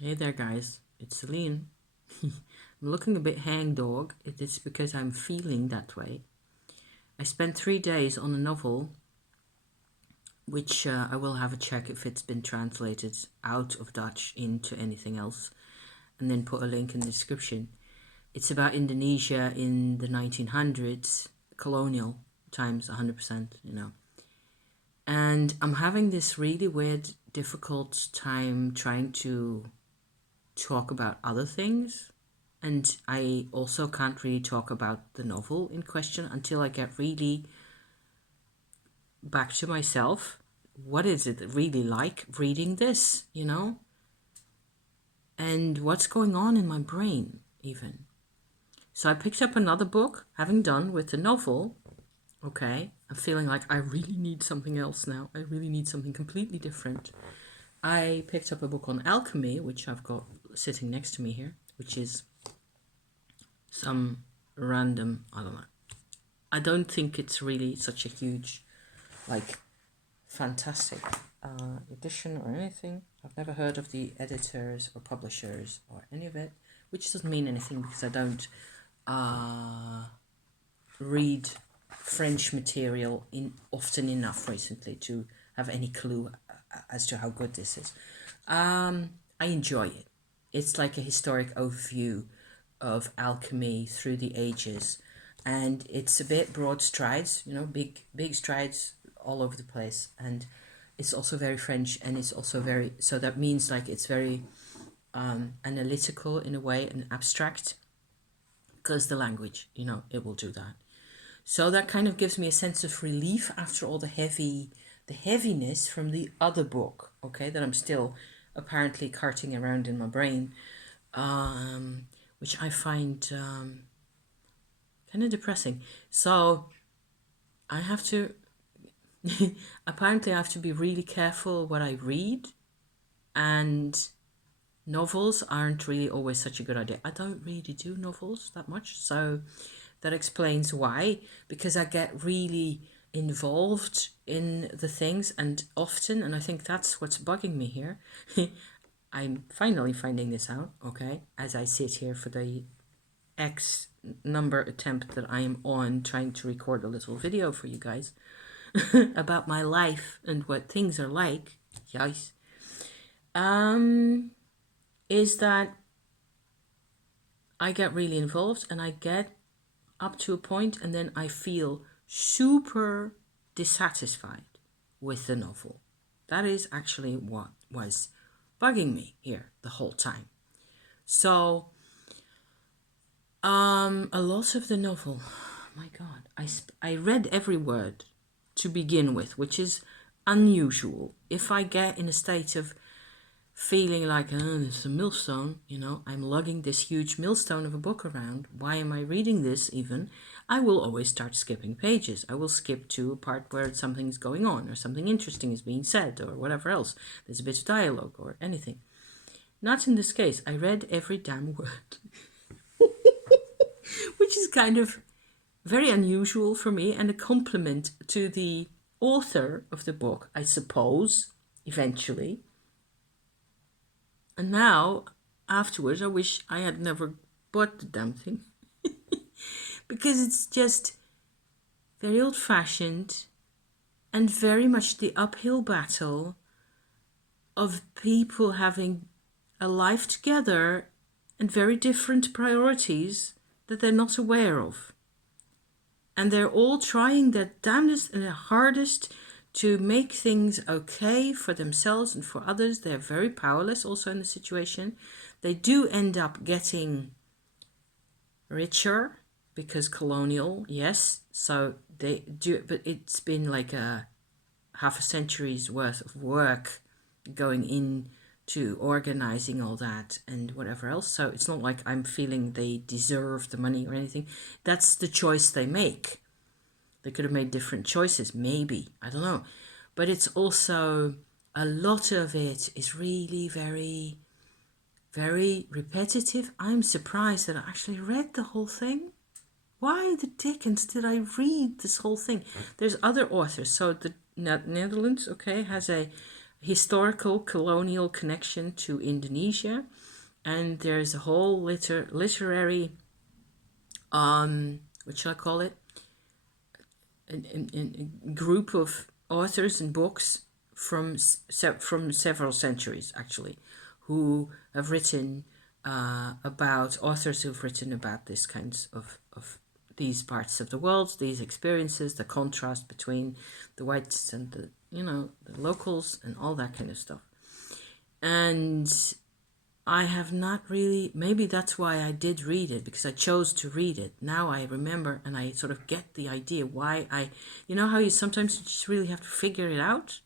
Hey there, guys. It's Celine. I'm looking a bit hangdog. It is because I'm feeling that way. I spent 3 days on a novel, which I will have a check if it's been translated out of Dutch into anything else, and then put a link in the description. It's about Indonesia in the 1900s, colonial times, 100%, And I'm having this really weird, difficult time trying to talk about other things. And I also can't really talk about the novel in question until I get really back to myself. What is it really like reading this, And what's going on in my brain, even. So I picked up another book, having done with the novel. Okay, I'm feeling like I really need something else now. I really need something completely different. I picked up a book on alchemy, which I've got sitting next to me here, which is some random, I don't know. I don't think it's really such a huge, like, fantastic edition or anything. I've never heard of the editors or publishers or any of it, which doesn't mean anything because I don't read French material often enough recently to have any clue as to how good this is. I enjoy it. It's like a historic overview of alchemy through the ages, and it's a bit broad strides, big strides all over the place, and it's also very French, and it's also very, so that means like it's very analytical in a way and abstract, because the language, it will do that. So that kind of gives me a sense of relief after all the heaviness from the other book, okay, that I'm still apparently carting around in my brain, which I find kind of depressing. So I have to, apparently I have to be really careful what I read, and novels aren't really always such a good idea. I don't really do novels that much, so that explains why, because I get really involved in the things and often, and I think that's what's bugging me here. I'm finally finding this out, okay, as I sit here for the X number attempt that I am on trying to record a little video for you guys about my life and what things are like. Yes. Is that I get really involved and I get up to a point and then I feel super dissatisfied with the novel. That is actually what was bugging me here the whole time. So, a lot of the novel, my God, I read every word to begin with, which is unusual. If I get in a state of feeling like, oh, it's a millstone, I'm lugging this huge millstone of a book around. Why am I reading this even? I will always start skipping pages. I will skip to a part where something is going on or something interesting is being said or whatever else. There's a bit of dialogue or anything. Not in this case. I read every damn word, which is kind of very unusual for me and a compliment to the author of the book, I suppose, eventually. And now, afterwards, I wish I had never bought the damn thing. Because it's just very old-fashioned and very much the uphill battle of people having a life together and very different priorities that they're not aware of. And they're all trying their damnedest and their hardest to make things okay for themselves and for others. They're very powerless also in the situation. They do end up getting richer because colonial, yes. So they do, but it's been like a half a century's worth of work going into organizing all that and whatever else. So it's not like I'm feeling they deserve the money or anything. That's the choice they make. They could have made different choices, maybe. I don't know. But it's also, a lot of it is really very, very repetitive. I'm surprised that I actually read the whole thing. Why the dickens did I read this whole thing? There's other authors. So the Netherlands, okay, has a historical colonial connection to Indonesia, and there's a whole literary what shall I call it, a group of authors and books from several centuries actually, who have written about authors who've written about this kinds of these parts of the world, these experiences, the contrast between the whites and the the locals and all that kind of stuff. And I have not really, maybe that's why I did read it, because I chose to read it. Now I remember and I sort of get the idea why how you sometimes just really have to figure it out,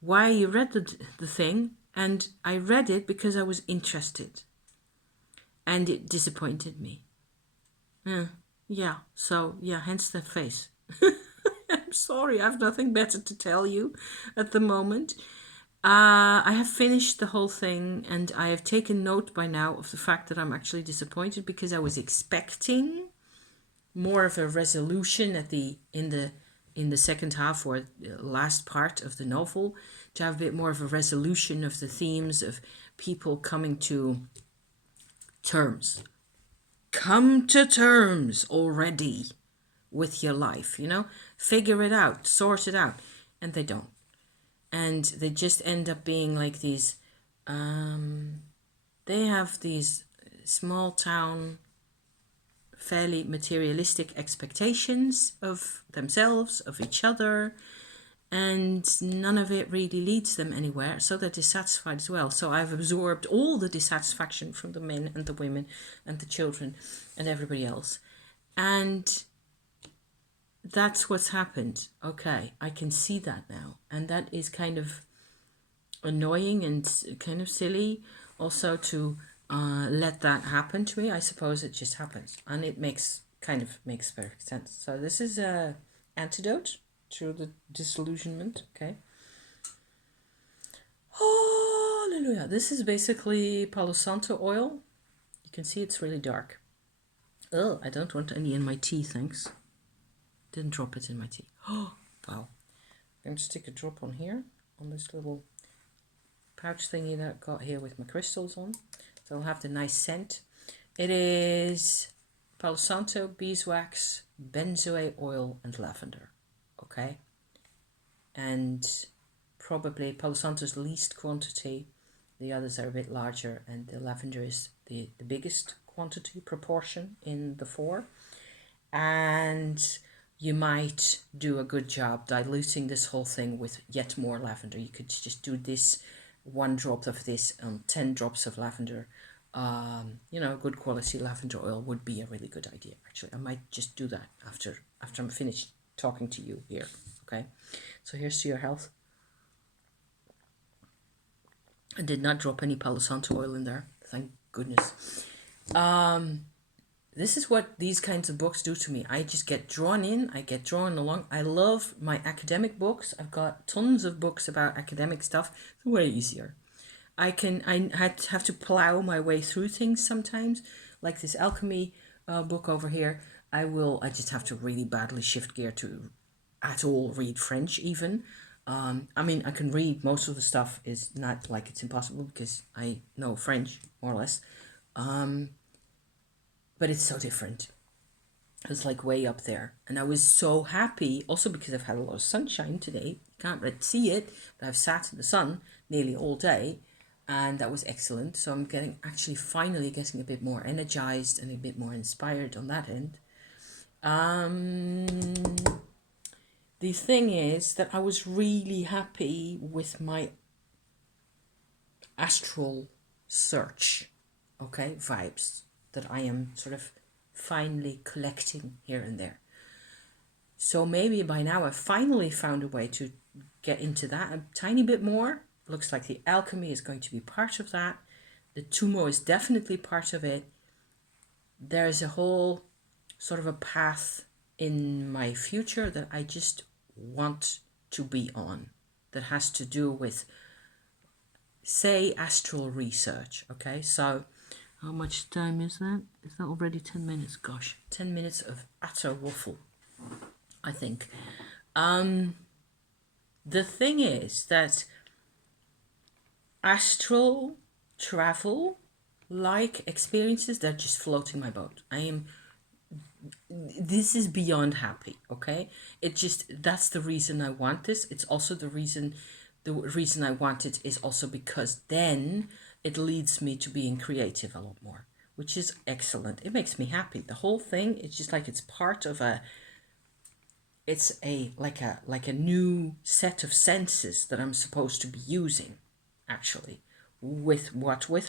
why you read the thing. And I read it because I was interested, and it disappointed me. Hence the face. I'm sorry, I have nothing better to tell you at the moment. I have finished the whole thing, and I have taken note by now of the fact that I'm actually disappointed, because I was expecting more of a resolution in the second half, or the last part of the novel, to have a bit more of a resolution of the themes of people coming to terms. Come to terms already with your life, figure it out, sort it out. And they don't. And they just end up being like these, they have these small town, fairly materialistic expectations of themselves, of each other, and none of it really leads them anywhere, so they're dissatisfied as well. So I've absorbed all the dissatisfaction from the men and the women and the children and everybody else. And that's what's happened. Okay, I can see that now. And that is kind of annoying and kind of silly also to let that happen to me. I suppose it just happens, and it makes perfect sense. So this is a antidote to the disillusionment. Okay. Hallelujah. This is basically Palo Santo oil. You can see it's really dark. Oh, I don't want any in my tea, thanks. Didn't drop it in my tea. Oh, wow. I'm going to stick a drop on here, on this little pouch thingy that I've got here with my crystals on. So I'll have the nice scent. It is Palo Santo, beeswax, benzoate oil, and lavender. Okay. And probably Palo Santo's least quantity. The others are a bit larger, and the lavender is the biggest quantity proportion in the four. And you might do a good job diluting this whole thing with yet more lavender. You could just do this, 1 drop of this, 10 drops of lavender. Good quality lavender oil would be a really good idea. Actually, I might just do that after I'm finished talking to you here. Okay, so here's to your health. I did not drop any Palo Santo oil in there, thank goodness. This is what these kinds of books do to me. I just get drawn in, I get drawn along. I love my academic books. I've got tons of books about academic stuff. It's way easier. I have to plow my way through things sometimes, like this alchemy book over here. I just have to really badly shift gear to at all read French even. I can read most of the stuff. Is not like it's impossible because I know French more or less. But it's so different. It's like way up there. And I was so happy, also because I've had a lot of sunshine today. Can't really see it, but I've sat in the sun nearly all day, and that was excellent. So I'm finally getting a bit more energized and a bit more inspired on that end. The thing is that I was really happy with my astral search, vibes that I am sort of finally collecting here and there. So maybe by now I've finally found a way to get into that a tiny bit more. Looks like the alchemy is going to be part of that. The Tumo is definitely part of it. There's a whole sort of a path in my future that I just want to be on, that has to do with, say, astral research. Okay, so how much time is that? Is that already 10 minutes? Gosh, 10 minutes of utter waffle, I think. The thing is that astral travel like experiences that just floating my boat. This is beyond happy, okay? That's the reason I want this. It's also the reason I want it is also because then it leads me to being creative a lot more, which is excellent. It makes me happy. The whole thing, it's just like it's part of it's like a new set of senses that I'm supposed to be using, actually, with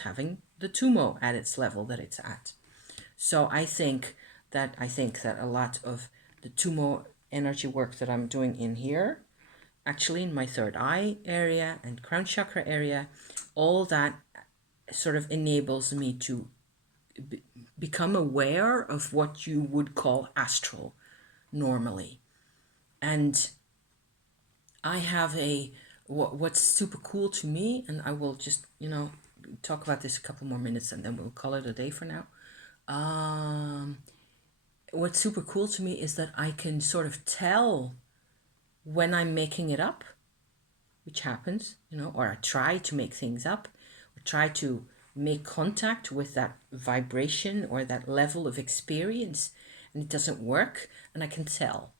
having the Tumo at its level that it's at. So I think that a lot of the Tumo energy work that I'm doing in here, actually in my third eye area and crown chakra area, all that sort of enables me to become aware of what you would call astral normally. And I have what's super cool to me, and I will just, talk about this a couple more minutes and then we'll call it a day for now. What's super cool to me is that I can sort of tell when I'm making it up, which happens, or I try to make things up, or try to make contact with that vibration or that level of experience, and it doesn't work, and I can tell.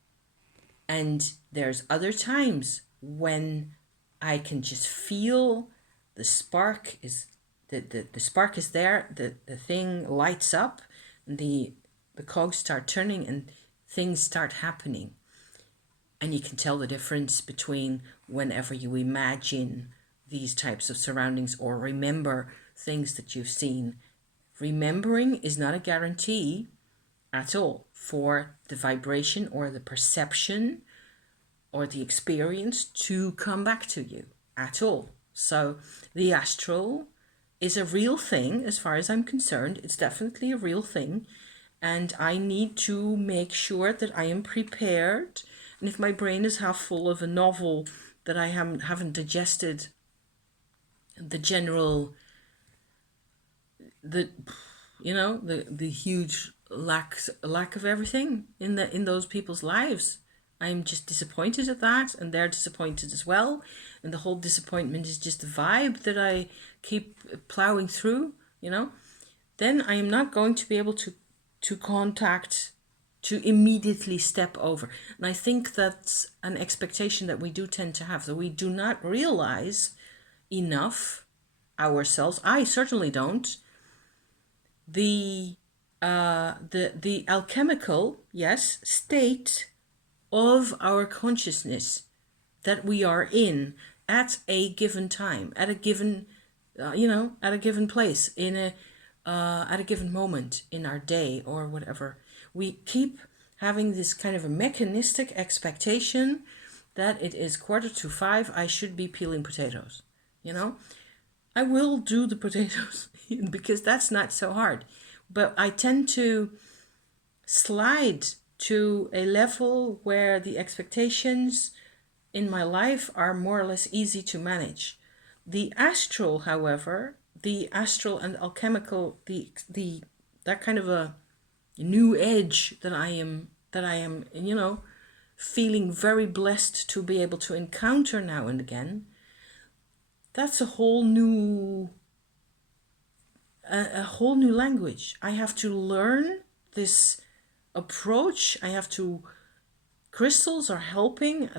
And there's other times when I can just feel the spark is the spark is there, the thing lights up, and the cogs start turning and things start happening. And you can tell the difference between whenever you imagine these types of surroundings or remember things that you've seen. Remembering is not a guarantee at all for the vibration or the perception or the experience to come back to you at all. So the astral is a real thing as far as I'm concerned. It's definitely a real thing. And I need to make sure that I am prepared. And if my brain is half full of a novel that I haven't digested the general, the huge lack of everything in those people's lives, I'm just disappointed at that, and they're disappointed as well. And the whole disappointment is just the vibe that I keep plowing through, then I am not going to be able to immediately step over. And I think that's an expectation that we do tend to have, that we do not realize enough ourselves. I certainly don't. The alchemical, yes, state of our consciousness that we are in at a given time, at a given, at a given place, at a given moment in our day or whatever. We keep having this kind of a mechanistic expectation that it is 4:45, I should be peeling potatoes. I will do the potatoes because that's not so hard. But I tend to slide to a level where the expectations in my life are more or less easy to manage. The astral, however, the astral and alchemical, that kind of a new edge that I am, feeling very blessed to be able to encounter now and again. That's a whole new language. I have to learn this approach. Crystals are helping.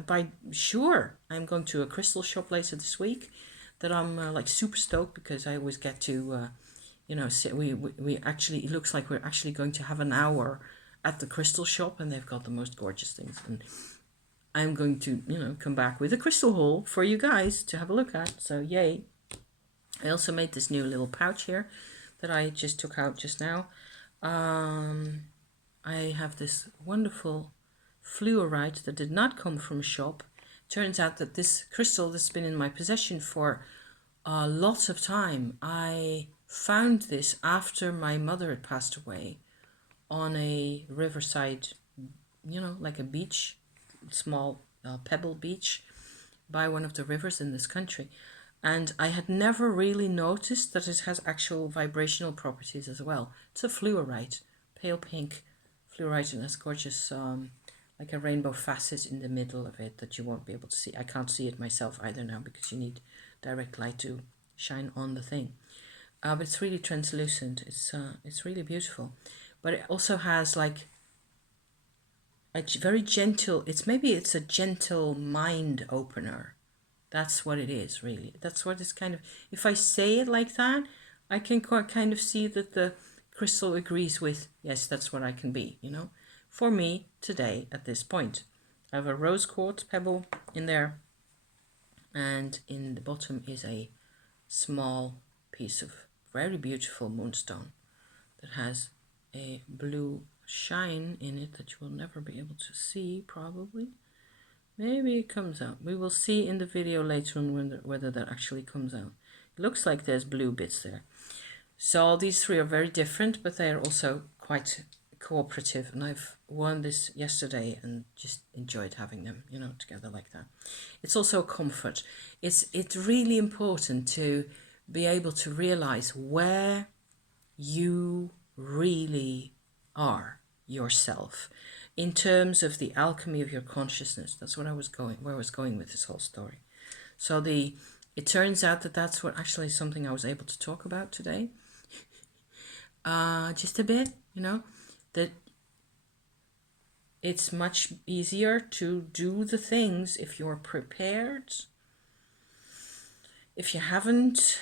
Sure, I'm going to a crystal shop later this week that I'm like super stoked because I always get to, we actually, it looks like we're actually going to have an hour at the crystal shop, and they've got the most gorgeous things. And I'm going to, come back with a crystal haul for you guys to have a look at. So yay. I also made this new little pouch here that I just took out just now. I have this wonderful fluorite that did not come from a shop. Turns out that this crystal that's been in my possession for lots of time. I found this after my mother had passed away on a riverside, like a beach, small pebble beach by one of the rivers in this country. And I had never really noticed that it has actual vibrational properties as well. It's a fluorite, pale pink fluorite, and it's gorgeous, like a rainbow facet in the middle of it that you won't be able to see. I can't see it myself either now because you need direct light to shine on the thing. But it's really translucent. It's really beautiful. But it also has like a very gentle, it's a gentle mind opener. That's what it is, really. That's what it's kind of, if I say it like that, I can kind of see that the crystal agrees with, yes, that's what I can be, you know. For me, today, at this point, I have a rose quartz pebble in there, and in the bottom is a small piece of very beautiful moonstone that has a blue shine in it that you will never be able to see, probably. Maybe it comes out. We will see in the video later on whether that actually comes out. It looks like there's blue bits there. So these three are very different, but they are also quite cooperative. And I've worn this yesterday and just enjoyed having them, you know, together like that. It's also a comfort. It's really important to be able to realize where you really are yourself in terms of the alchemy of your consciousness. That's what where I was going with this whole story. So it turns out that that's what actually something I was able to talk about today. Just a bit, you know, that it's much easier to do the things if you're prepared. If you haven't,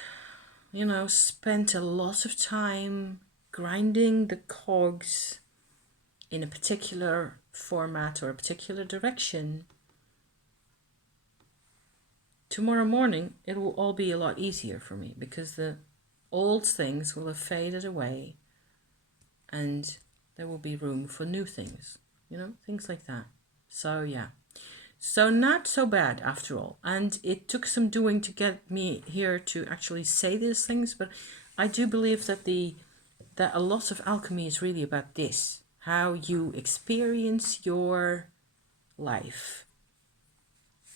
you know, spent a lot of time grinding the cogs in a particular format or a particular direction, tomorrow morning it will all be a lot easier for me because the old things will have faded away and there will be room for new things, you know, things like that. So yeah, so not so bad after all. And it took some doing to get me here to actually say these things, but I do believe that that a lot of alchemy is really about this, how you experience your life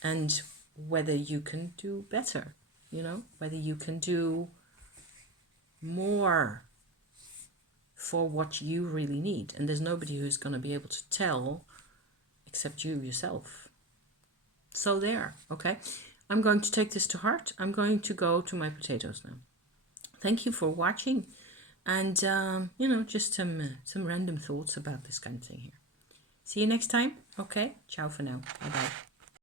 and whether you can do better, you know, whether you can do more for what you really need. And there's nobody who's going to be able to tell except you yourself. So there, okay? I'm going to take this to heart. I'm going to go to my potatoes now. Thank you for watching. And, you know, just some random thoughts about this kind of thing here. See you next time. Okay, ciao for now. Bye-bye.